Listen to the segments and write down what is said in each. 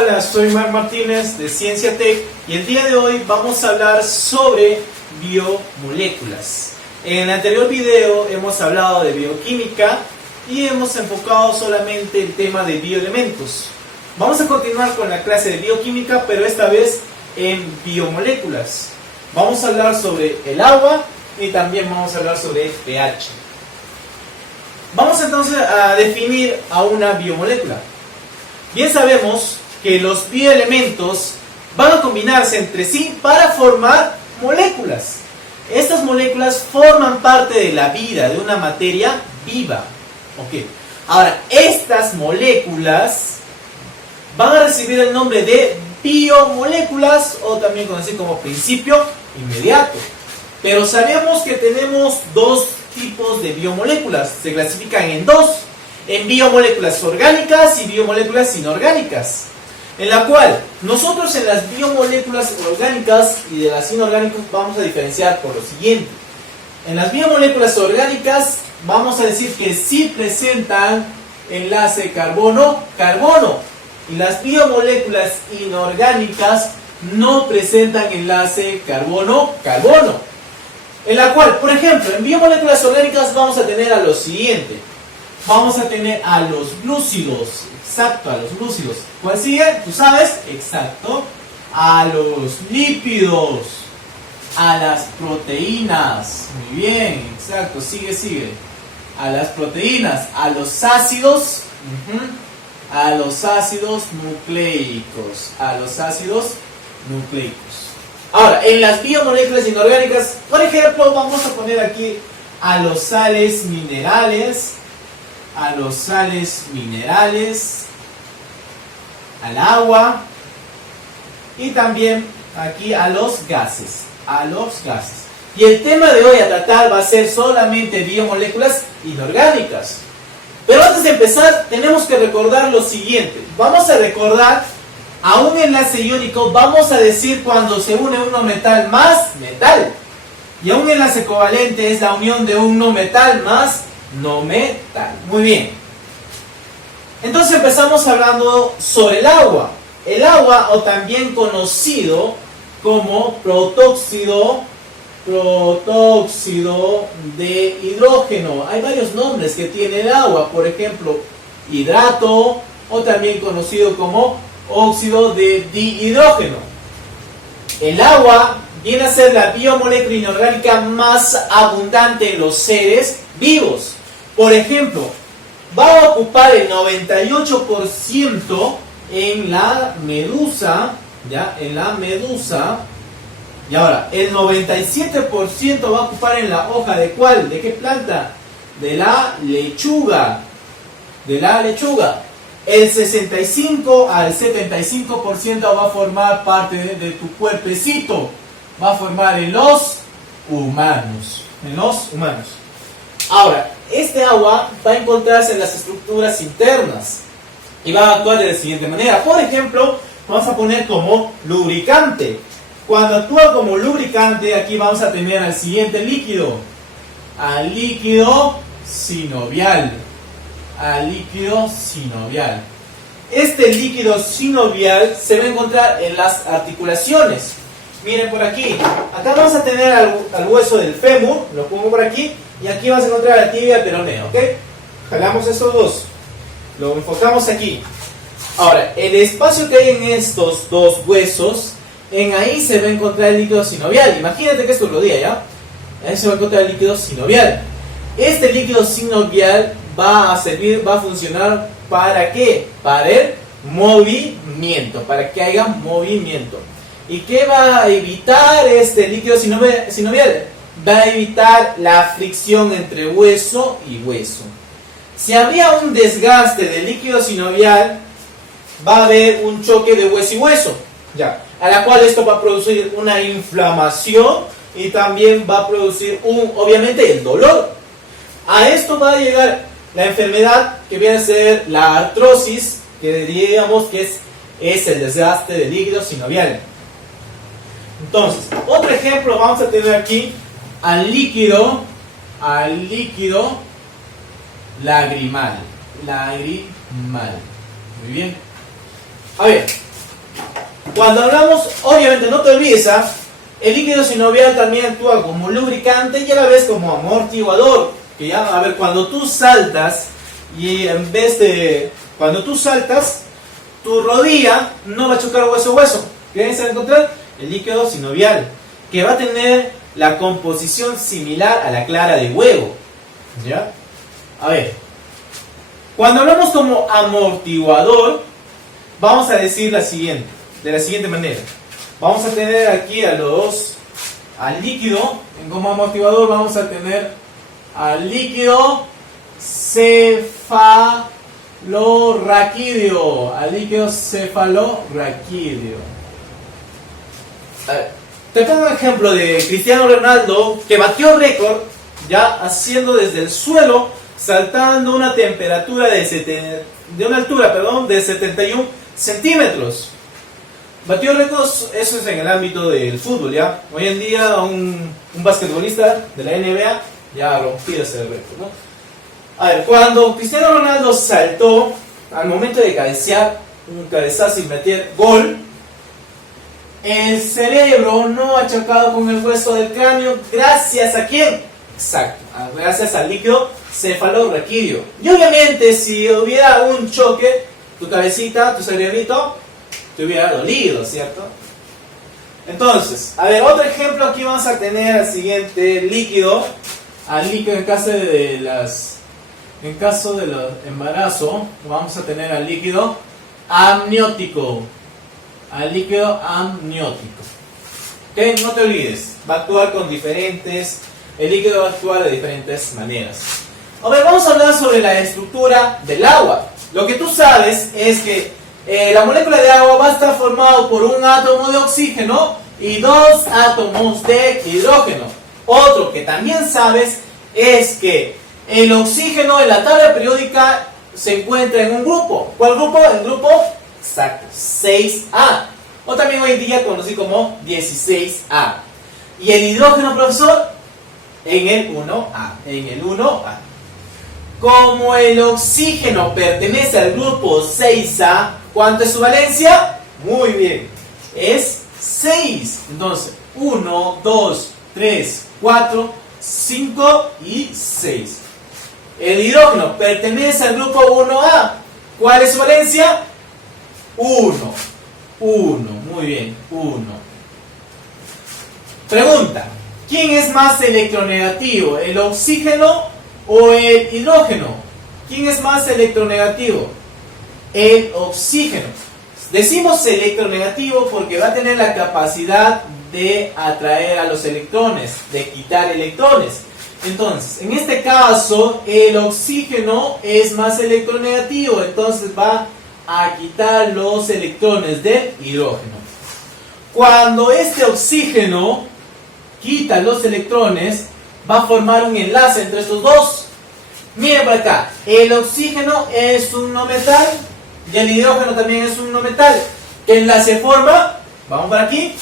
Hola, soy Marc Martínez de Ciencia Tech y el día de hoy vamos a hablar sobre biomoléculas. En el anterior video hemos hablado de bioquímica y hemos enfocado solamente el tema de bioelementos. Vamos a continuar con la clase de bioquímica, pero esta vez en biomoléculas. Vamos a hablar sobre el agua y también vamos a hablar sobre el pH. Vamos entonces a definir a una biomolécula. Bien sabemos que los bioelementos van a combinarse entre sí para formar moléculas. Estas moléculas forman parte de la vida, de una materia viva. Okay. Ahora, estas moléculas van a recibir el nombre de biomoléculas o también conocido como principio inmediato. Pero sabemos que tenemos dos tipos de biomoléculas. Se clasifican en dos. En biomoléculas orgánicas y biomoléculas inorgánicas, en la cual nosotros en las biomoléculas orgánicas y de las inorgánicas vamos a diferenciar por lo siguiente. En las biomoléculas orgánicas vamos a decir que sí presentan enlace carbono-carbono, y las biomoléculas inorgánicas no presentan enlace carbono-carbono, en la cual, por ejemplo, en biomoléculas orgánicas vamos a tener a lo siguiente. Vamos a tener a los glúcidos, exacto, a los glúcidos. ¿Cuál sigue? ¿Tú sabes? Exacto. A los lípidos, a las proteínas. Muy bien, exacto, sigue. A las proteínas, a los ácidos, a los ácidos nucleicos, Ahora, en las biomoléculas inorgánicas, por ejemplo, vamos a poner aquí a los sales minerales, al agua y también aquí a los gases. Y el tema de hoy a tratar va a ser solamente biomoléculas inorgánicas. Pero antes de empezar tenemos que recordar lo siguiente. Vamos a recordar a un enlace iónico, vamos a decir cuando se une un no metal más metal. Y a un enlace covalente es la unión de un no metal más no metal. Muy bien. Entonces empezamos hablando sobre el agua. El agua, o también conocido como protóxido de hidrógeno. Hay varios nombres que tiene el agua. Por ejemplo, hidrato, o también conocido como óxido de dihidrógeno. El agua viene a ser la biomolécula inorgánica más abundante en los seres vivos. Por ejemplo, va a ocupar el 98% en la medusa, ¿ya? Y ahora, el 97% va a ocupar en la hoja ¿de cuál? ¿De qué planta? De la lechuga. El 65 al 75% va a formar parte de tu cuerpecito. Va a formar en los humanos. Ahora, este agua va a encontrarse en las estructuras internas y va a actuar de la siguiente manera. Por ejemplo, vamos a poner como lubricante. Cuando actúa como lubricante, aquí vamos a tener al siguiente líquido, al líquido sinovial. Este líquido sinovial se va a encontrar en las articulaciones. Miren por aquí, acá vamos a tener al hueso del fémur, lo pongo por aquí, y aquí vas a encontrar la tibia y el peroneo, ¿ok? Jalamos estos dos, lo enfocamos aquí. Ahora, el espacio que hay en estos dos huesos, en ahí se va a encontrar el líquido sinovial. Imagínate que esto es rodilla, ¿ya? Ahí se va a encontrar el líquido sinovial. Este líquido sinovial va a funcionar ¿para qué? Para el movimiento, para que haya movimiento. ¿Y qué va a evitar este líquido sinovial? Va a evitar la fricción entre hueso y hueso. Si habría un desgaste del líquido sinovial, va a haber un choque de hueso y hueso, ¿ya? A la cual esto va a producir una inflamación y también va a producir obviamente el dolor. A esto va a llegar la enfermedad que viene a ser la artrosis, que diríamos que es el desgaste del líquido sinovial. Entonces, otro ejemplo vamos a tener aquí al líquido lagrimal. Muy bien. A ver, Cuando hablamos, obviamente no te olvides, el líquido sinovial también actúa como lubricante y a la vez como amortiguador. Que ya, a ver, cuando tú saltas y en vez de, cuando tú saltas, tu rodilla no va a chocar hueso a hueso. ¿Qué se va a encontrar? El líquido sinovial, que va a tener la composición similar a la clara de huevo. ¿Ya? A ver, cuando hablamos como amortiguador, vamos a decir de la siguiente manera. Vamos a tener aquí al líquido, como amortiguador vamos a tener al líquido cefalorraquídeo. Te pongo un ejemplo de Cristiano Ronaldo, que batió récord ya haciendo desde el suelo, saltando una temperatura de una altura de 71 centímetros. Batió récords, eso es en el ámbito del fútbol, ¿ya? Hoy en día un basquetbolista de la NBA ya rompió ese récord, ¿no? A ver, cuando Cristiano Ronaldo saltó, al momento de cabecear, un cabezazo y meter gol, el cerebro no ha chocado con el hueso del cráneo, ¿gracias a quién? Exacto, gracias al líquido cefalorraquídeo. Y obviamente si hubiera un choque, tu cabecita, tu cerebrito, te hubiera dolido, ¿cierto? Entonces, a ver, otro ejemplo aquí vamos a tener al siguiente líquido. Al líquido en caso de los embarazo, vamos a tener al líquido amniótico. ¿Ok? No te olvides, va a actuar el líquido va a actuar de diferentes maneras. A ver, vamos a hablar sobre la estructura del agua. Lo que tú sabes es que la molécula de agua va a estar formada por un átomo de oxígeno y 2 átomos de hidrógeno. Otro que también sabes es que el oxígeno en la tabla periódica se encuentra en un grupo. ¿Cuál grupo? El grupo, exacto, 6A. O también hoy en día conocido como 16A. Y el hidrógeno, profesor, en el 1A. Como el oxígeno pertenece al grupo 6A, ¿cuánto es su valencia? Muy bien, es 6. Entonces, 1, 2, 3, 4, 5 y 6. El hidrógeno pertenece al grupo 1A. ¿Cuál es su valencia? 1. Muy bien, 1. Pregunta: ¿quién es más electronegativo, el oxígeno o el hidrógeno? ¿Quién es más electronegativo? El oxígeno. Decimos electronegativo porque va a tener la capacidad de atraer a los electrones, de quitar electrones. Entonces, en este caso, el oxígeno es más electronegativo, entonces va a quitar los electrones del hidrógeno. Cuando este oxígeno quita los electrones, va a formar un enlace entre estos dos. Miren por acá, el oxígeno es un no metal y el hidrógeno también es un no metal. ¿Qué enlace forma? Vamos por aquí,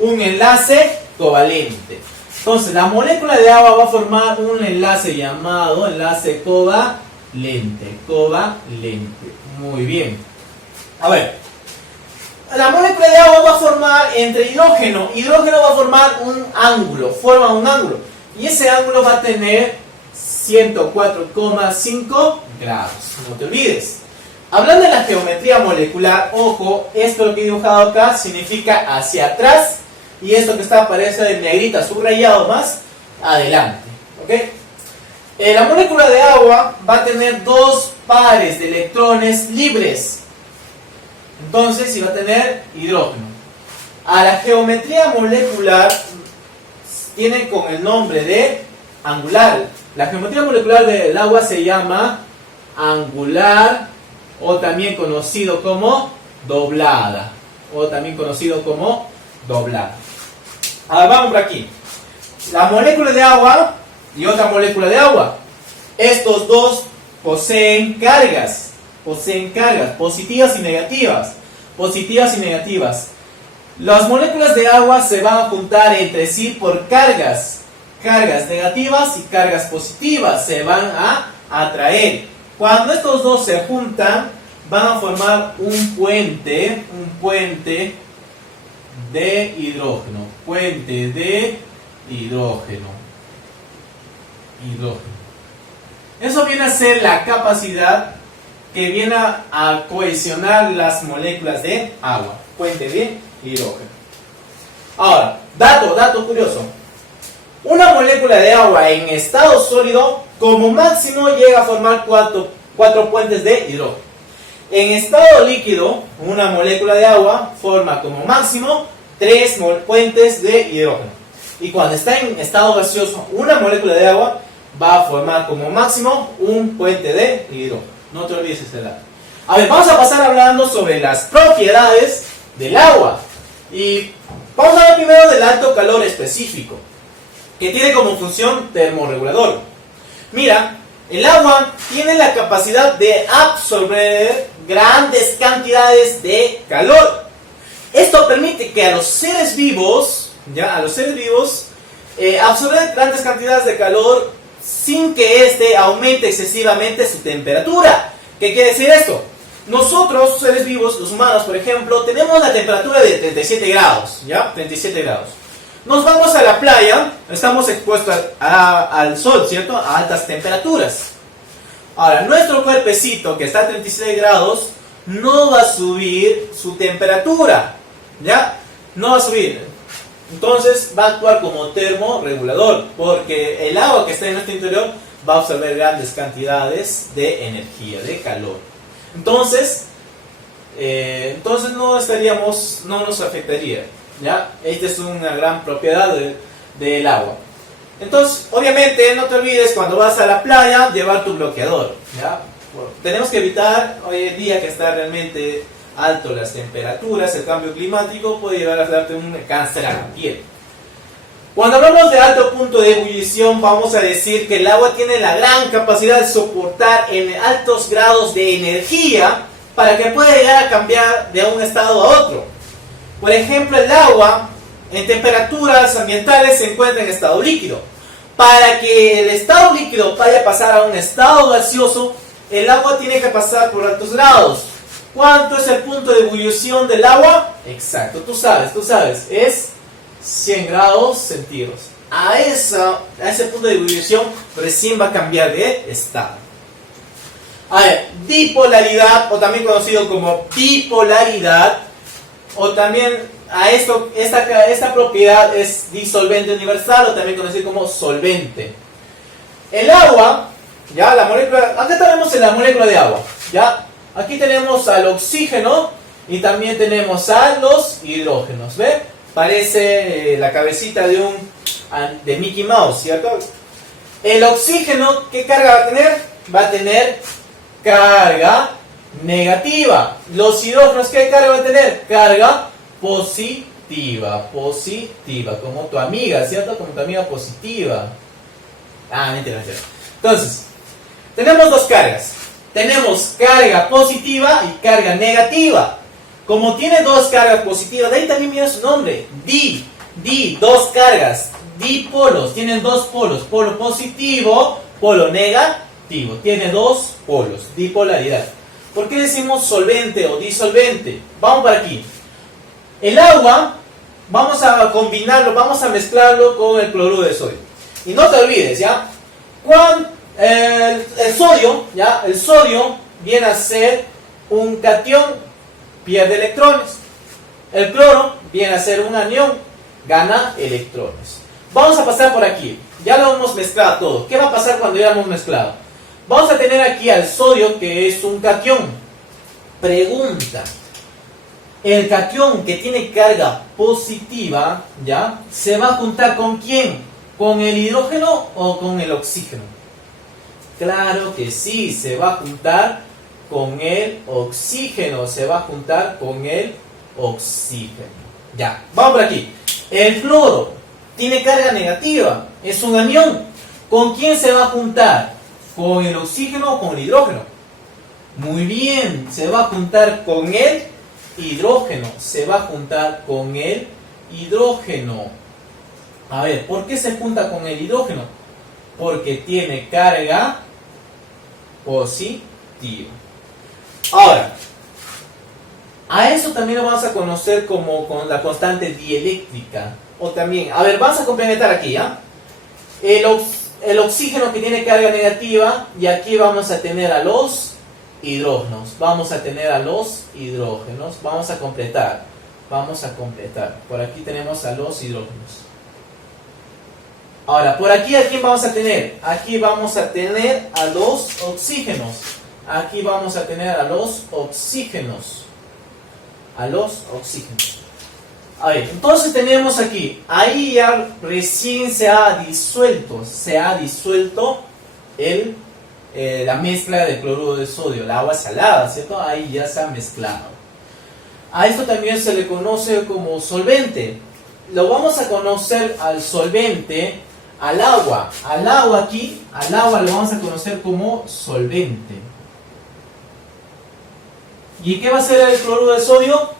un enlace covalente. Entonces la molécula de agua va a formar un enlace llamado enlace covalente. Muy bien. A ver, la molécula de agua va a formar entre hidrógeno va a formar un ángulo, forma un ángulo. Y ese ángulo va a tener 104,5 grados, no te olvides. Hablando de la geometría molecular, ojo, esto lo que he dibujado acá significa hacia atrás y esto que está aparece en negrita subrayado más adelante. ¿Ok? La molécula de agua va a tener 2 pares de electrones libres. Entonces, sí va a tener hidrógeno. A la geometría molecular tiene con el nombre de angular. La geometría molecular del agua se llama angular o también conocido como doblada. Ahora vamos por aquí. La molécula de agua y otra molécula de agua. Estos dos poseen cargas, positivas y negativas. Las moléculas de agua se van a juntar entre sí por cargas negativas y cargas positivas, se van a atraer. Cuando estos dos se juntan, van a formar un puente de hidrógeno. Puente de hidrógeno. Eso viene a ser la capacidad que viene a cohesionar las moléculas de agua. Puente de hidrógeno. Ahora, dato curioso. Una molécula de agua en estado sólido, como máximo, llega a formar cuatro puentes de hidrógeno. En estado líquido, una molécula de agua forma como máximo 3 puentes de hidrógeno. Y cuando está en estado gaseoso, una molécula de agua va a formar como máximo un puente de hidrógeno. No te olvides este dato. A ver, vamos a pasar hablando sobre las propiedades del agua. Y vamos a hablar primero del alto calor específico, que tiene como función termorregulador. Mira, el agua tiene la capacidad de absorber grandes cantidades de calor. Esto permite que a los seres vivos, absorber grandes cantidades de calor sin que éste aumente excesivamente su temperatura. ¿Qué quiere decir esto? Nosotros, seres vivos, los humanos, por ejemplo, tenemos la temperatura de 37 grados, ¿ya? 37 grados. Nos vamos a la playa, estamos expuestos al sol, ¿cierto? A altas temperaturas. Ahora, nuestro cuerpecito que está a 36 grados no va a subir su temperatura, ¿ya? No va a subir. Entonces va a actuar como termorregulador, porque el agua que está en nuestro interior va a absorber grandes cantidades de energía, de calor. Entonces no nos afectaría, ¿ya? Esta es una gran propiedad del agua. Entonces, obviamente, no te olvides cuando vas a la playa llevar tu bloqueador, ¿ya? Tenemos que evitar hoy en día que está realmente alto las temperaturas, el cambio climático puede llevar a darte un cáncer a la piel. Cuando hablamos de alto punto de ebullición, vamos a decir que el agua tiene la gran capacidad de soportar en altos grados de energía para que pueda llegar a cambiar de un estado a otro. Por ejemplo, el agua en temperaturas ambientales se encuentra en estado líquido. Para que el estado líquido vaya a pasar a un estado gaseoso, el agua tiene que pasar por altos grados. ¿Cuánto es el punto de ebullición del agua? Exacto, tú sabes, es 100 grados centígrados. A ese punto de ebullición recién va a cambiar de estado. A ver, dipolaridad, o también conocido como bipolaridad, o también esta propiedad es disolvente universal, o también conocido como solvente. El agua, ya la molécula, acá tenemos la molécula de agua, ya. Aquí tenemos al oxígeno y también tenemos a los hidrógenos, ¿ve? Parece la cabecita de Mickey Mouse, ¿cierto? El oxígeno, ¿qué carga va a tener? Va a tener carga negativa. Los hidrógenos, ¿qué carga va a tener? Carga positiva, como tu amiga, ¿cierto? Como tu amiga positiva. Mentira. Entonces, tenemos dos cargas. Tenemos carga positiva y carga negativa. Como tiene dos cargas positivas, de ahí también viene su nombre. Dos cargas, dipolos, tienen dos polos, polo positivo, polo negativo. Tiene dos polos, dipolaridad. ¿Por qué decimos solvente o disolvente? Vamos para aquí. El agua, vamos a combinarlo, vamos a mezclarlo con el cloruro de sodio. Y no te olvides, ¿ya? El sodio, ¿ya? El sodio viene a ser un catión, pierde electrones. El cloro viene a ser un anión, gana electrones. Vamos a pasar por aquí. Ya lo hemos mezclado todo. ¿Qué va a pasar cuando ya lo hemos mezclado? Vamos a tener aquí al sodio, que es un catión. Pregunta. El catión que tiene carga positiva, ¿ya? ¿Se va a juntar con quién? ¿Con el hidrógeno o con el oxígeno? Claro que sí, se va a juntar con el oxígeno. Ya, vamos por aquí. El cloro tiene carga negativa, es un anión. ¿Con quién se va a juntar? ¿Con el oxígeno o con el hidrógeno? Muy bien, se va a juntar con el hidrógeno. A ver, ¿por qué se junta con el hidrógeno? Porque tiene carga positiva. Ahora, A eso también lo vamos a conocer como con la constante dieléctrica. O también, a ver, vamos a complementar aquí, ¿ya? El oxígeno que tiene carga negativa, y aquí vamos a tener a los hidrógenos. Vamos a tener a los hidrógenos. Vamos a completar. Por aquí tenemos a los hidrógenos. Ahora, por aquí, ¿a quién vamos a tener? Aquí vamos a tener a los oxígenos. Aquí vamos a tener a los oxígenos. A ver, entonces tenemos aquí, ahí ya recién se ha disuelto la mezcla de cloruro de sodio, el agua salada, ¿cierto? Ahí ya se ha mezclado. A esto también se le conoce como solvente. Lo vamos a conocer al solvente, al agua lo vamos a conocer como solvente. ¿Y qué va a ser el cloruro de sodio?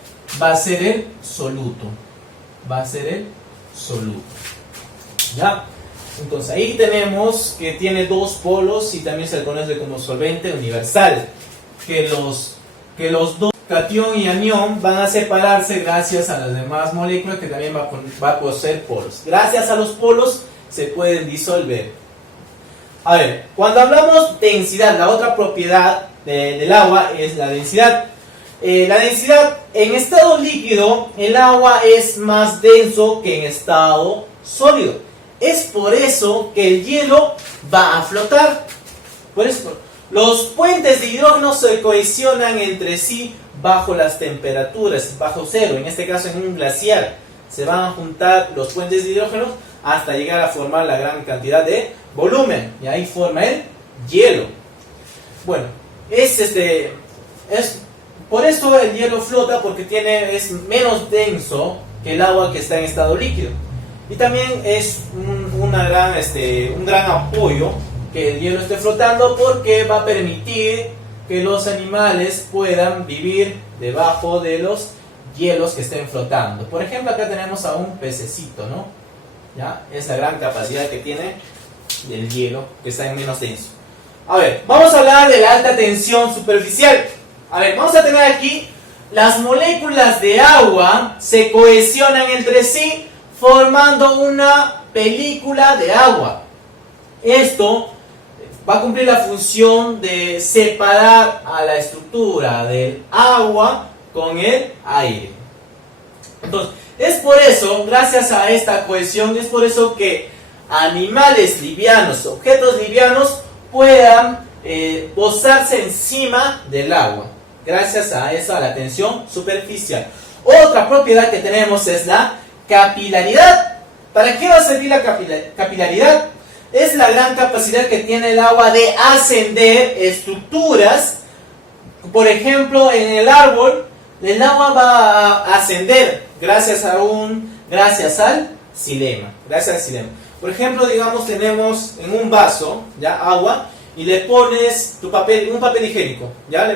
Va a ser el soluto. ¿Ya? Entonces ahí tenemos que tiene dos polos y también se le conoce como solvente universal. Que los dos, catión y anión, van a separarse gracias a las demás moléculas que también va a poseer polos. Gracias a los polos se pueden disolver. A ver, cuando hablamos de densidad, la otra propiedad del agua es la densidad. La densidad en estado líquido, el agua es más denso que en estado sólido. Es por eso que el hielo va a flotar. Por eso, los puentes de hidrógeno se cohesionan entre sí bajo las temperaturas, bajo cero. En este caso, en un glaciar, se van a juntar los puentes de hidrógeno hasta llegar a formar la gran cantidad de volumen. Y ahí forma el hielo. Bueno, por eso el hielo flota, porque es menos denso que el agua que está en estado líquido. Y también es un gran apoyo que el hielo esté flotando, porque va a permitir que los animales puedan vivir debajo de los hielos que estén flotando. Por ejemplo, acá tenemos a un pececito, ¿no? ¿Ya? Es la gran capacidad que tiene el hielo, que está en menos denso. A ver, vamos a hablar de la alta tensión superficial. A ver, vamos a tener aquí las moléculas de agua se cohesionan entre sí formando una película de agua. Esto va a cumplir la función de separar a la estructura del agua con el aire. Entonces, es por eso, gracias a esta cohesión, es por eso que animales livianos, objetos livianos puedan posarse encima del agua. Gracias a eso, a la tensión superficial. Otra propiedad que tenemos es la capilaridad. ¿Para qué va a servir la capilaridad? Es la gran capacidad que tiene el agua de ascender estructuras. Por ejemplo, en el árbol, el agua va a ascender gracias al xilema. Por ejemplo, digamos, tenemos en un vaso, ya, agua, y le pones un papel higiénico, ya,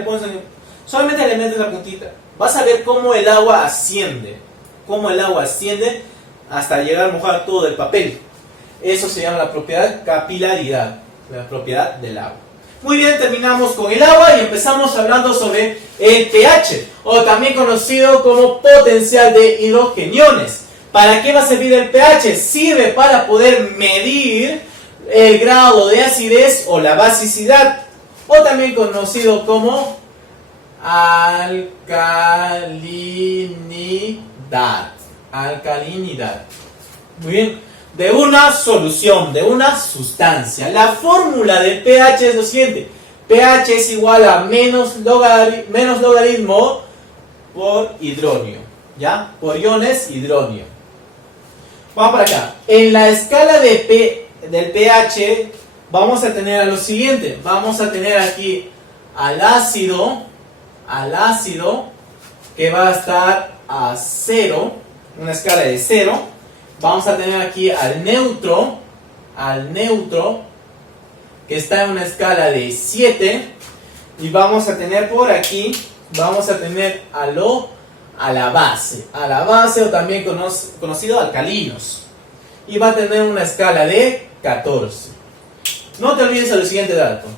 solamente le metes la puntita. Vas a ver cómo el agua asciende hasta llegar a mojar todo el papel. Eso se llama la propiedad capilaridad, la propiedad del agua. Muy bien, terminamos con el agua y empezamos hablando sobre el pH, o también conocido como potencial de hidrogeniones. ¿Para qué va a servir el pH? Sirve para poder medir el grado de acidez o la basicidad, o también conocido como alcalinidad. Muy bien, de una solución, de una sustancia. La fórmula del pH es lo siguiente: pH es igual a menos logaritmo por hidronio, ¿ya? Por iones hidronio. Vamos para acá. En la escala del pH vamos a tener a lo siguiente. Vamos a tener aquí al ácido que va a estar a 0, una escala de 0. Vamos a tener aquí al neutro que está en una escala de 7, y vamos a tener por aquí, a la base, o también conocido alcalinos, y va a tener una escala de 14. No te olvides del siguiente dato.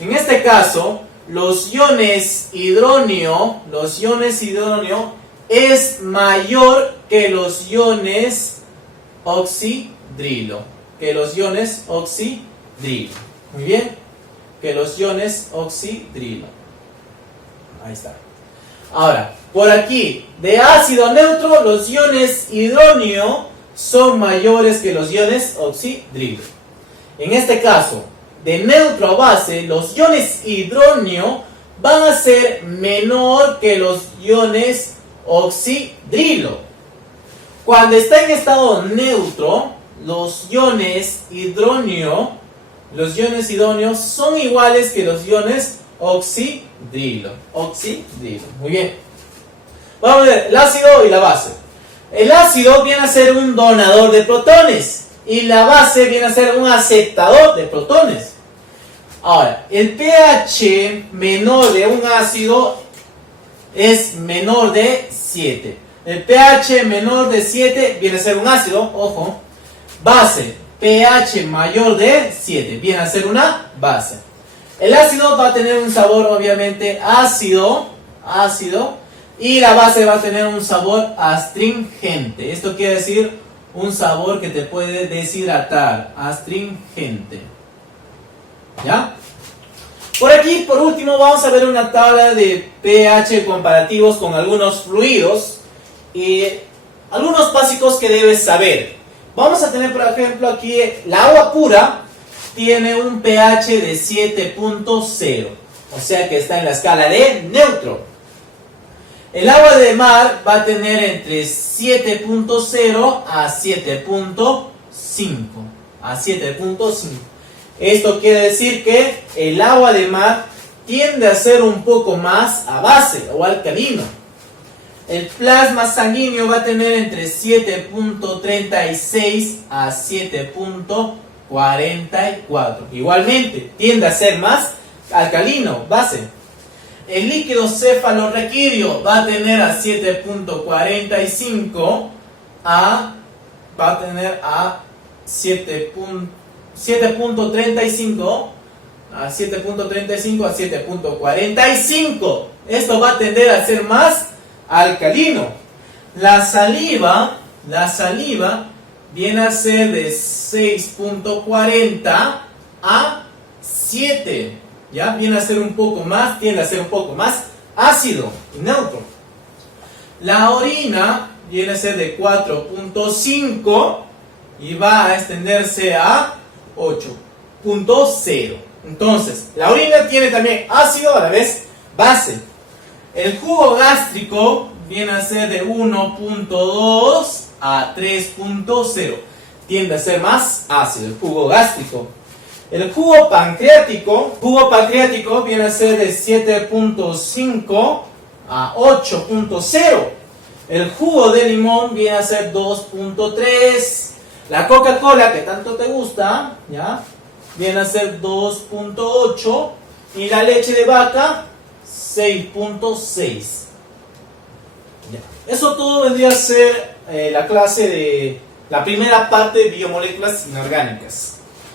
En este caso, los iones hidróneo es mayor que los iones oxidrilo. Muy bien. Que los iones oxidrilo. Ahí está. Ahora, por aquí, de ácido a neutro, los iones hidróneo son mayores que los iones oxidrilo. En este caso, de neutro a base, los iones hidróneo van a ser menor que los iones oxidrilo. Cuando está en estado neutro, los iones hidróneo son iguales que los iones oxidrilo. Muy bien. Vamos a ver el ácido y la base. El ácido viene a ser un donador de protones y la base viene a ser un aceptador de protones. Ahora, el pH menor de un ácido es menor de 7. El pH menor de 7 viene a ser un ácido, ojo. Base, pH mayor de 7, viene a ser una base. El ácido va a tener un sabor obviamente ácido, y la base va a tener un sabor astringente. Esto quiere decir un sabor que te puede deshidratar, astringente. ¿Ya? Por aquí, por último, vamos a ver una tabla de pH comparativos con algunos fluidos y algunos básicos que debes saber. Vamos a tener, por ejemplo, aquí la agua pura tiene un pH de 7.0, o sea que está en la escala de neutro. El agua de mar va a tener entre 7.0 a 7.5. Esto quiere decir que el agua de mar tiende a ser un poco más a base o alcalino. El plasma sanguíneo va a tener entre 7.36 a 7.44. Igualmente, tiende a ser más alcalino, base. El líquido cefalorraquídeo va a tener a 7.45 a 7.35 a 7.45. Esto va a tender a ser más alcalino. La saliva viene a ser de 6.40 a 7. ¿Ya? Viene a ser un poco más, tiende a ser un poco más ácido y neutro. La orina viene a ser de 4.5 y va a extenderse a 8.0. Entonces, la orina tiene también ácido a la vez base. El jugo gástrico viene a ser de 1.2 a 3.0. Tiende a ser más ácido el jugo gástrico. El jugo pancreático viene a ser de 7.5 a 8.0. El jugo de limón viene a ser 2.3. La Coca-Cola, que tanto te gusta, ¿ya?, viene a ser 2.8. Y la leche de vaca, 6.6. Eso todo vendría a ser la clase de la primera parte de biomoléculas inorgánicas.